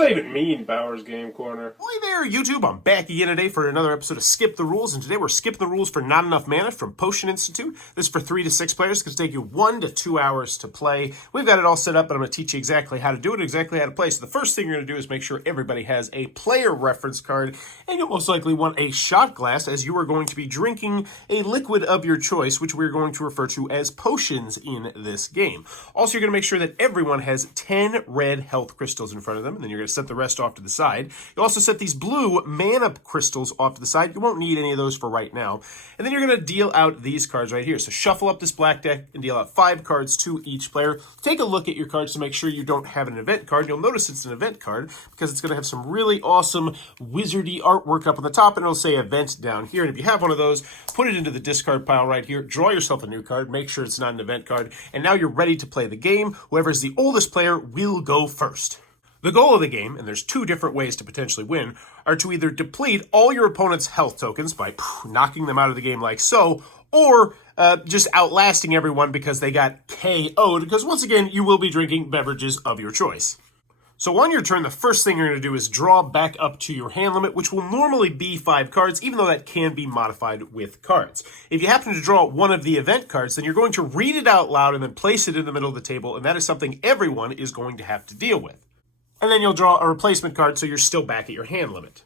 does that even mean, Bowers Game Corner? Hi there, YouTube. I'm back again today for another episode of Skip the Rules, and today we're skipping the rules for Not Enough Mana from Potion Institute. This is for 3 to 6 players. It's going to take you 1 to 2 hours to play. We've got it all set up, but I'm going to teach you exactly how to do it, exactly how to play. So the first thing you're going to do is make sure everybody has a player reference card, and you'll most likely want a shot glass, as you are going to be drinking a liquid of your choice, which we're going to refer to as potions in this game. Also, you're going to make sure that everyone has 10 red health crystals in front of them, and then you're going to set the rest off to the side. You also set these blue mana crystals off to the side. You won't need any of those for right now. And then you're going to deal out these cards right here. So shuffle up this black deck and deal out 5 cards to each player. Take a look at your cards to make sure you don't have an event card. You'll notice it's an event card because it's going to have some really awesome wizardy artwork up on the top, and it'll say event down here. And if you have one of those, put it into the discard pile right here. Draw yourself a new card. Make sure it's not an event card. And now you're ready to play the game. Whoever is the oldest player will go first. The goal of the game, and there's 2 different ways to potentially win, are to either deplete all your opponent's health tokens by knocking them out of the game like so, or just outlasting everyone because they got KO'd, because once again, you will be drinking beverages of your choice. So on your turn, the first thing you're going to do is draw back up to your hand limit, which will normally be 5 cards, even though that can be modified with cards. If you happen to draw one of the event cards, then you're going to read it out loud and then place it in the middle of the table, and that is something everyone is going to have to deal with. And then you'll draw a replacement card, so you're still back at your hand limit.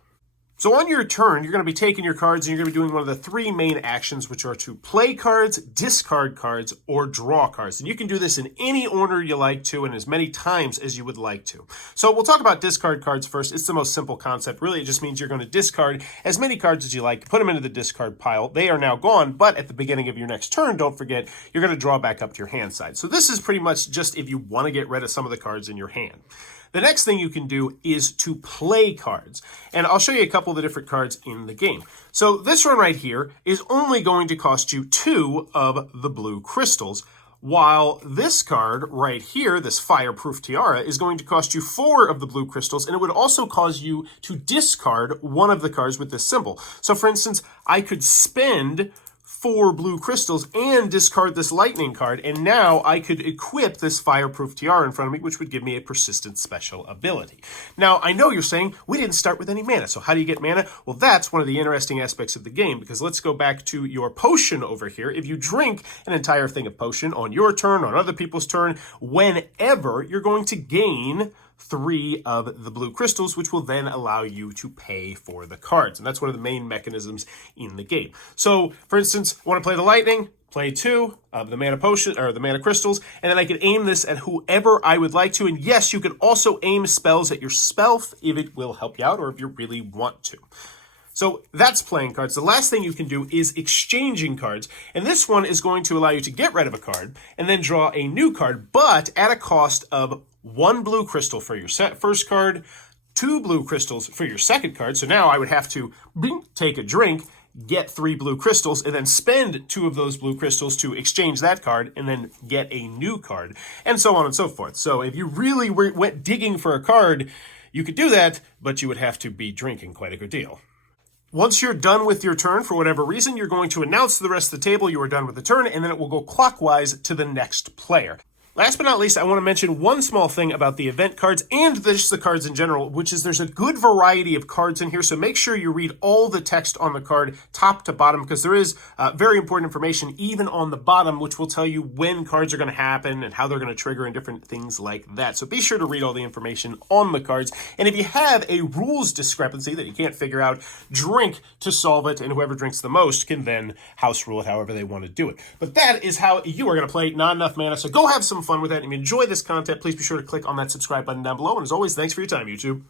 So on your turn, you're going to be taking your cards, and you're going to be doing one of the 3 main actions, which are to play cards, discard cards, or draw cards. And you can do this in any order you like to, and as many times as you would like to. So we'll talk about discard cards first. It's the most simple concept. Really, it just means you're going to discard as many cards as you like, put them into the discard pile. They are now gone, but at the beginning of your next turn, don't forget, you're going to draw back up to your hand side. So this is pretty much just if you want to get rid of some of the cards in your hand. The next thing you can do is to play cards. And I'll show you a couple of the different cards in the game. So this one right here is only going to cost you 2 of the blue crystals, while this card right here, this Fireproof Tiara, is going to cost you 4 of the blue crystals, and it would also cause you to discard one of the cards with this symbol. So for instance, I could spend 4 blue crystals and discard this lightning card, and now I could equip this Fireproof Tiara in front of me, which would give me a persistent special ability. Now, I know you're saying, we didn't start with any mana, so how do you get mana? Well, that's one of the interesting aspects of the game, because let's go back to your potion over here. If you drink an entire thing of potion on your turn, on other people's turn, whenever, you're going to gain 3 of the blue crystals, which will then allow you to pay for the cards. And that's one of the main mechanisms in the game. So, for instance, I want to play the lightning, play 2 of the mana potion, or the mana crystals, and then I can aim this at whoever I would like to. And yes, you can also aim spells at yourself if it will help you out, or if you really want to. So that's playing cards. The last thing you can do is exchanging cards. And this one is going to allow you to get rid of a card and then draw a new card, but at a cost of 1 blue crystal for your first card, 2 blue crystals for your second card. So now I would have to take a drink, get 3 blue crystals, and then spend 2 of those blue crystals to exchange that card and then get a new card, and so on and so forth. So if you really went digging for a card, you could do that, but you would have to be drinking quite a good deal. Once you're done with your turn, for whatever reason, you're going to announce to the rest of the table you are done with the turn, and then it will go clockwise to the next player. Last but not least, I want to mention one small thing about the event cards and just the cards in general, which is there's a good variety of cards in here, so make sure you read all the text on the card top to bottom, because there is very important information even on the bottom, which will tell you when cards are going to happen and how they're going to trigger and different things like that. So be sure to read all the information on the cards, and if you have a rules discrepancy that you can't figure out, drink to solve it, and whoever drinks the most can then house rule it however they want to do it. But that is how you are going to play Not Enough Mana, so go have some fun with that. And if you enjoy this content, please be sure to click on that subscribe button down below. And as always, thanks for your time, YouTube.